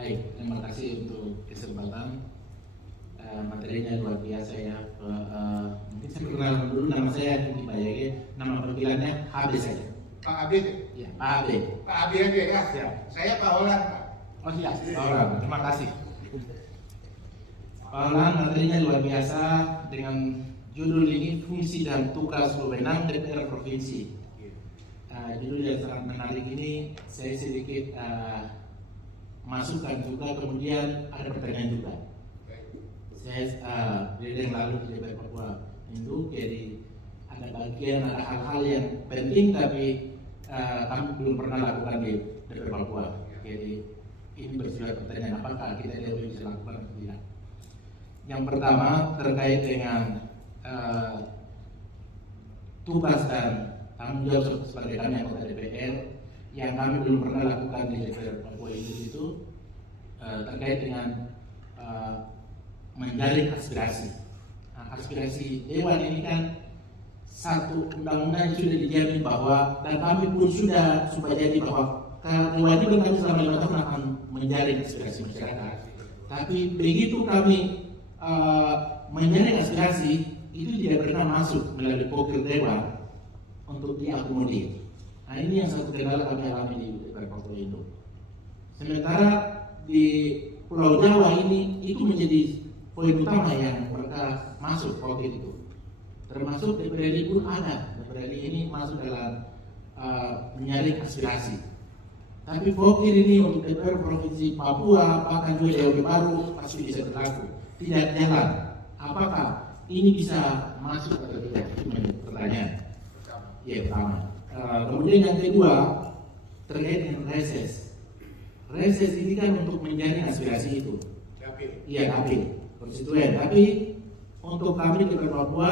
Baik, terima kasih untuk kesempatan. Materinya luar biasa ya. Mungkin saya perkenalan dulu, nama saya Kiki Bayage, nama panggilannya HB saja. Pak AB? Ya, Pak HB. Pak AB aja ya? Ya. Saya Pak Olan, Pak. Oh iya, Pak Olan, terima kasih. Pak Olan, materinya luar biasa dengan judul ini fungsi dan tugas wewenang DPR Provinsi. Judul yang sangat menarik ini saya sedikit masukkan juga, kemudian ada pertanyaan juga. Saya dari yang lalu di DPR Papua Induk, jadi ada bagian, ada hal-hal yang penting tapi kami belum pernah lakukan di DPR Papua. Jadi ini bersifat pertanyaan, apakah kita bisa lakukan atau tidak. Yang pertama terkait dengan tugas dan tanggung jawab sebagai kami anggota DPR yang kami belum pernah lakukan di DPR Papua itu terkait dengan menjaring aspirasi. Nah, aspirasi Dewan ini kan satu undang-undang sudah dijamin bahwa, dan kami pun sudah jadi bahwa Dewan ini kami selama 5 tahun akan menjaring aspirasi masyarakat. Tapi begitu kami menjaring aspirasi itu tidak pernah masuk melalui pokir Dewan untuk diakomodir. Nah, ini yang satu kendala kami alami di DPR Papua Induk. Sementara di Pulau Jawa ini itu menjadi poin utama yang mereka masuk pokir itu. Termasuk DPR pun ada. DPR ini masuk dalam menyaring aspirasi. Tapi pokir ini untuk DPR Provinsi Papua bahkan juga DOP baru pasti bisa berlaku. Tidak jalan. Apakah ini bisa masuk atau tidak? Itu menjadi pertanyaan. Ya, pertama. Kemudian yang kedua terkait dengan reses. Reses ini kan untuk menjaring aspirasi itu. Iya, dapil konstituen. Tapi untuk kami di Papua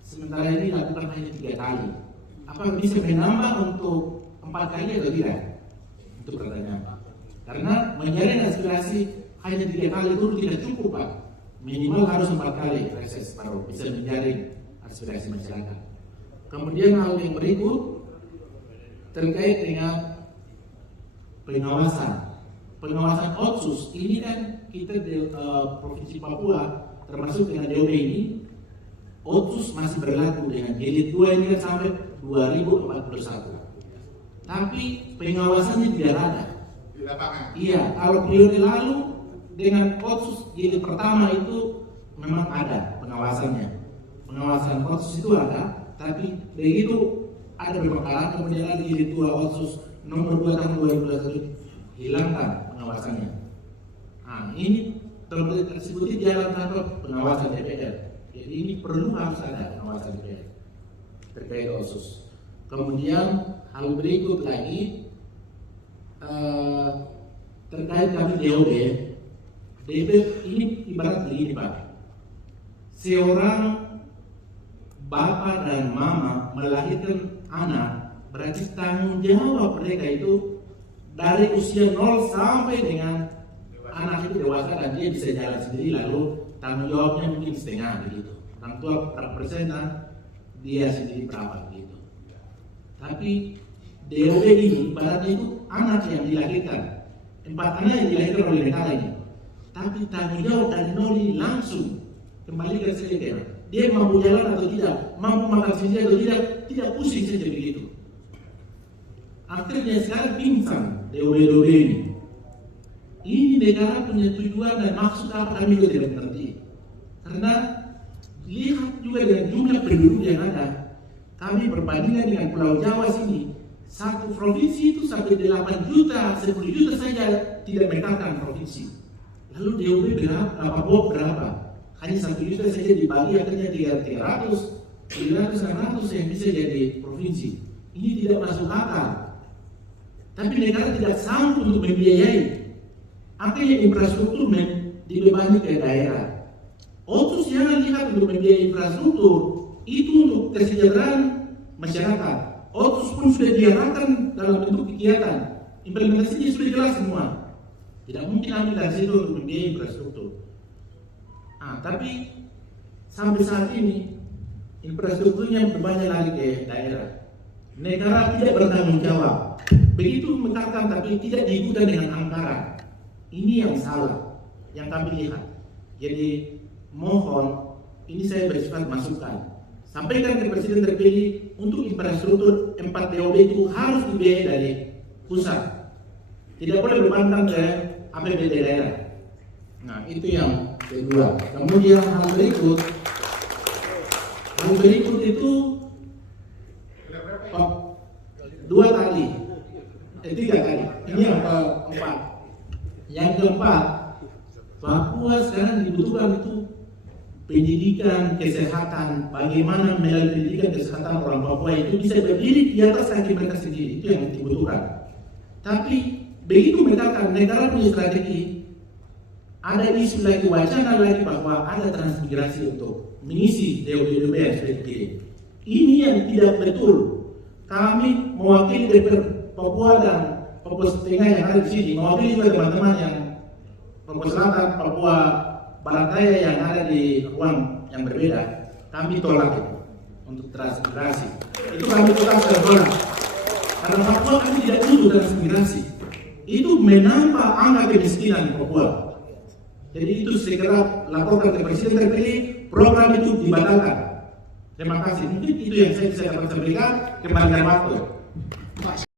sementara ini lakukan hanya 3 kali. Apakah bisa menambah untuk 4 kali atau tidak? Itu pertanyaan. Karena menjaring aspirasi hanya 3 kali itu tidak cukup, Pak. Minimal harus 4 kali reses baru bisa menjaring aspirasi masyarakat. Kemudian hal yang berikut terkait dengan pengawasan otsus. Ini kan kita di Provinsi Papua termasuk dengan DOP ini, otsus masih berlaku dengan jilid 2 ini kan sampai 2041. Tapi pengawasannya tidak ada. Di lapangan. Iya, kalau periode lalu dengan otsus jilid pertama itu memang ada pengawasannya. Pengawasan otsus itu ada. Tapi begitu ada pembakaran, kemudian ada jilid 2 otsus nomor 2 tahun 2021 hilangkan pengawasannya. Nah, ini tersebut jalan tanpa pengawasan DPR. Jadi ini perlu harus ada pengawasan DPR terkait otsus. Kemudian hal berikut lagi terkait kami DOB. ini ibarat begini, Pak. Seorang bapak dan mama melahirkan anak, berarti tanggung jawab mereka itu dari usia 0 sampai dengan anak itu dewasa dan dia bisa jalan sendiri, lalu tanggung jawabnya mungkin setengah begitu. Orang tua berapa persen dan dia sendiri berapa begitu. Tapi DOB ini ibaratnya itu anak yang dilahirkan, 4 anak yang dilahirkan oleh negara ini. Tapi tanggung jawab dari nol ini langsung kembali ke saya. Dia mampu jalan atau tidak, mampu makan sendiri atau tidak pusing saja begitu. Akhirnya sekarang pingsan DOB ini. Ini negara punya tujuan dan maksud apa kami juga tidak mengerti. Karena lihat juga dengan jumlah penduduk yang ada, kami berbandingkan dengan Pulau Jawa sini, satu provinsi itu sampai 8 juta, 10 juta saja tidak meningkatkan provinsi. Lalu DOB berapa? Hanya 1 juta saja dibagi, akhirnya 300, 600 yang bisa jadi provinsi. Ini tidak masuk akal. Tapi negara tidak sanggup untuk membiayai. Akhirnya infrastruktur dibebani ke daerah. Otsus jangan lihat untuk membiayai infrastruktur, itu untuk kesejahteraan masyarakat. Otsus pun sudah diarahkan dalam bentuk kegiatan. Implementasinya sudah jelas semua. Tidak mungkin ambil dari situ untuk membiayai infrastruktur. Tapi sampai saat ini infrastrukturnya berbanyak lagi ke daerah. Negara tidak bertanggung jawab. Begitu mengatakan tapi tidak diikuti dengan anggaran. ini yang salah, yang kami lihat. Jadi mohon, ini saya bersifat masukan. Sampaikan ke Presiden terpilih untuk infrastruktur 4 DOB itu harus dibiayai dari pusat. Tidak boleh berbantang ke APBD daerah. Nah, itu yang kedua. Kemudian hal berikut itu dua kali, tiga kali. Ini yang keempat. Yang keempat, Papua sekarang dibutuhkan itu pendidikan, kesehatan. Bagaimana melalui pendidikan kesehatan orang Papua itu bisa berdiri di atas kaki mereka sendiri, itu yang dibutuhkan. Tapi begitu mereka negara punya strategi, ada isu lagi, wacana lagi bahwa ada transmigrasi untuk mengisi DOB yang seperti ini. Ini yang tidak betul. Kami mewakili DPR Papua dan Papua Tengah yang ada di sini, mewakili juga teman-teman yang Papua Selatan, Papua Barat Daya yang ada di ruang yang berbeda. Kami tolak itu untuk transmigrasi. Itu kami tetap tolak. Karena Papua kami tidak butuh transmigrasi. Itu menambah angka kemiskinan di Papua. Jadi itu segera laporkan ke Presiden terpilih, program itu dibatalkan. Terima kasih. Mungkin itu yang saya bisa sampaikan. Kembali waktu.